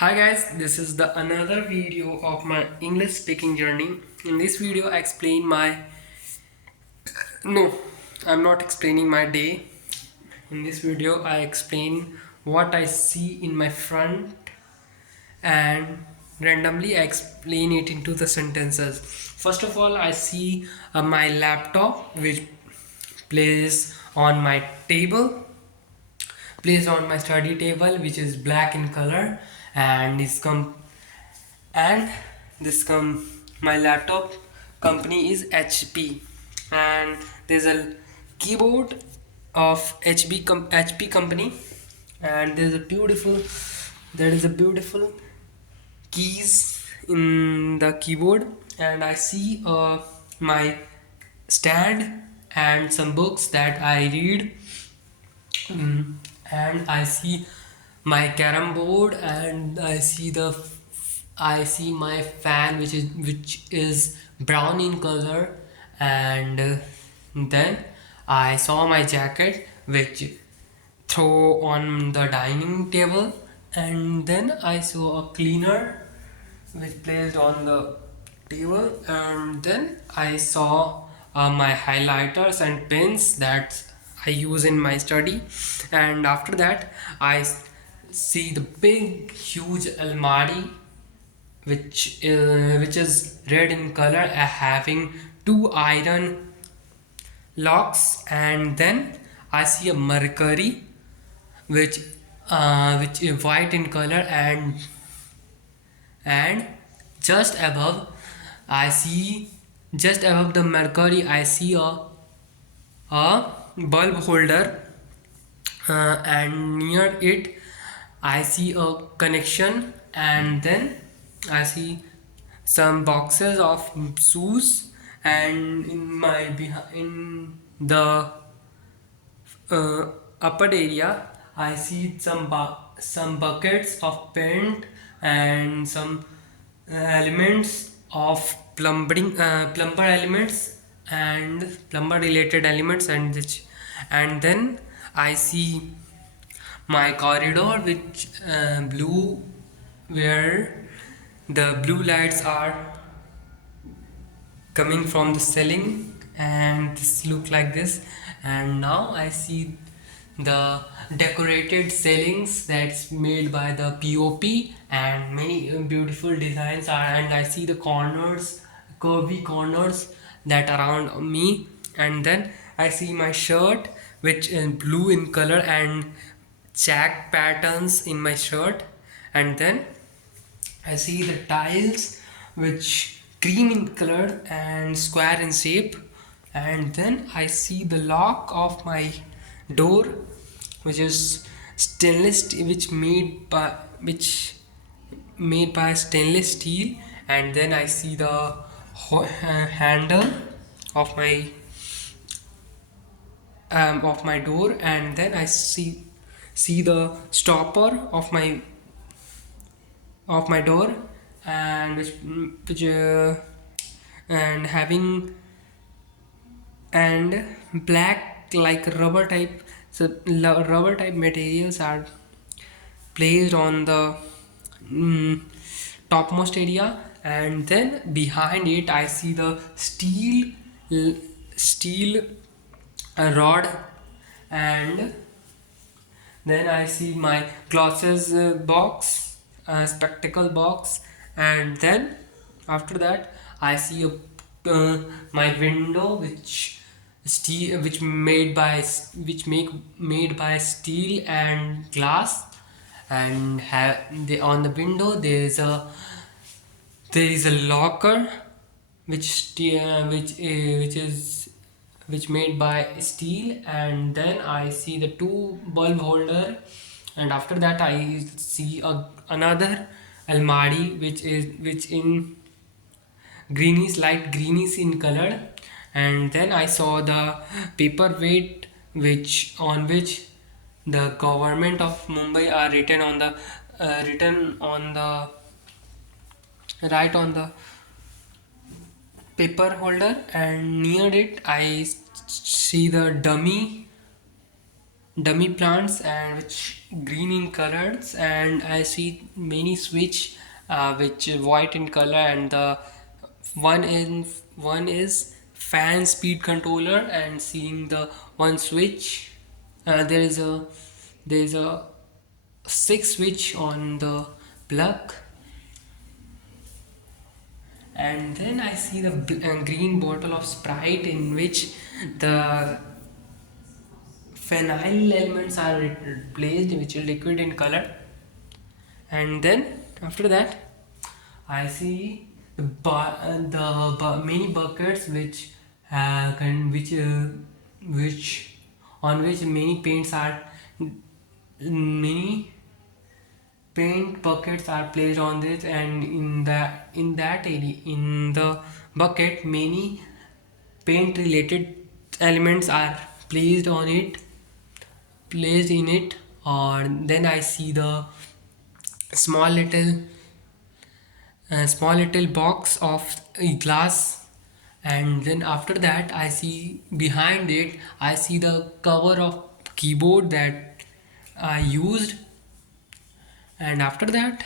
Hi guys, this is the another video of my English speaking journey. In this video I explain my no, I'm not explaining my day. In this video I explain what I see in my front and randomly I explain it into the sentences. First of all, I see my laptop which plays on my table, placed on my study table, which is black in color, and and this my laptop company is HP, and there's a keyboard of HP company, and there is a beautiful keys in the keyboard, and I see my stand and some books that I read. And I see my carom board, and I see my fan which is brown in color, and then I saw my jacket which throw on the dining table, and then I saw a cleaner which placed on the table, and then I saw my highlighters and pens that I use in my study, and after that see the big huge almari which is red in color, having two iron locks, and then I see a mercury which which is white in color, and just above I see just above the mercury I see a bulb holder, and near it I see a connection, and then I see some boxes of shoes, and in the uh, upper area I see some buckets of paint and some elements of plumber elements and plumber related elements, and then I see my corridor which blue, where the blue lights are coming from the ceiling, and this look like this. And now I see the decorated ceilings that's made by the POP, and many beautiful designs are, and I see the corners, curvy corners that around me, and then I see my shirt which is blue in color and check patterns in my shirt, and then I see the tiles which cream in color and square in shape, and then I see the lock of my door which is which made by stainless steel, and then I see the handle of my door, and then I see the stopper of my door, and which and having and black like rubber type, so rubber type materials are placed on the mm, topmost area, and then behind it I see the steel rod, and then I see my glasses box, spectacle box, and then after that I see my window which made by steel and glass, and on the window there is a locker which made by steel, and then I see the two bulb holder, and after that I see another almari which in greenish, light greenish in color, and then I saw the paperweight which the government of Mumbai are written on the right on the paper holder, and near it I see the dummy plants and which green in colors, and I see many switch which white in color, and the one is fan speed controller, and seeing the one switch, there is a six switch on the plug. And then I see the green bottle of Sprite in which the phenyl elements are placed, which is liquid in color. And then after that I see the many buckets which which on which many paint buckets are placed on this, and in that area, in the bucket, many paint related elements are placed on it placed in it. Or then I see the small little small little box of glass. And then after that I see behind it, I see the cover of keyboard that I used. And after that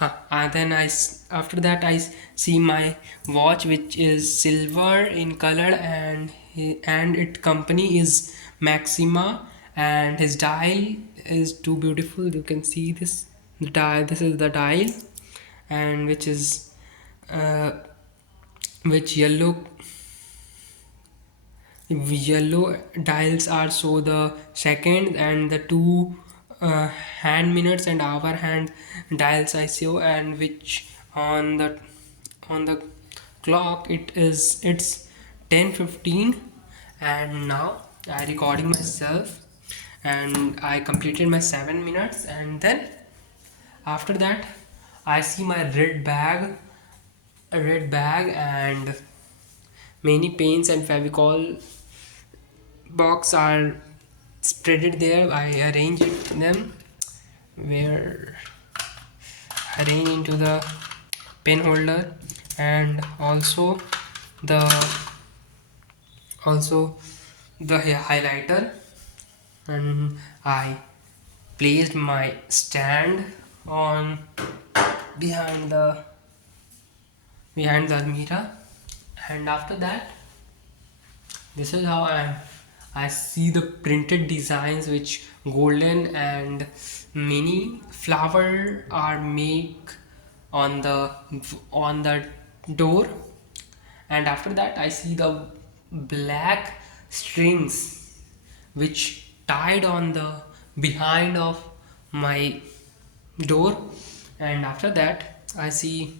after that see my watch, which is silver in color, and its company is Maxima, and his dial is too beautiful. You can see this dial. This is the dial, and uh, which yellow dials are so the second, and the two hand minutes and hour hand dials I show, and which on the clock it's 10:15. And now I recording myself, and I completed my 7 minutes. And then after that I see my red bag and many paints and Fevicol box are spreaded there. I arrange them where arrange into the pen holder, and the also the highlighter. And I placed my stand on behind the almirah. And after that, this is how I see the printed designs, which golden and many flower are make on the door. And after that I see the black strings which tied on the behind of my door. And after that I see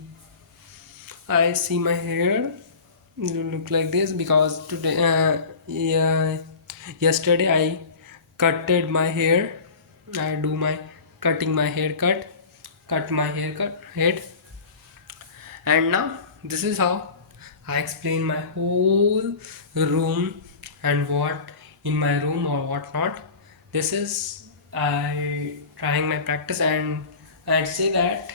my hair look like this, because yesterday I cutted my hair. I do my cutting my haircut, cut my haircut head. And now this is how I explain my whole room and what in my room or what not. This is I trying my practice, and I'd say that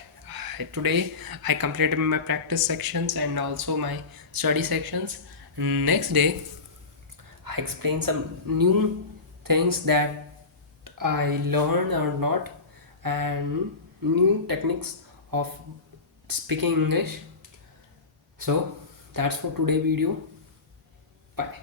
today I completed my practice sections and also my study sections. Next day I explain some new things that I learned or not, and new techniques of speaking English. So that's for today video. Bye.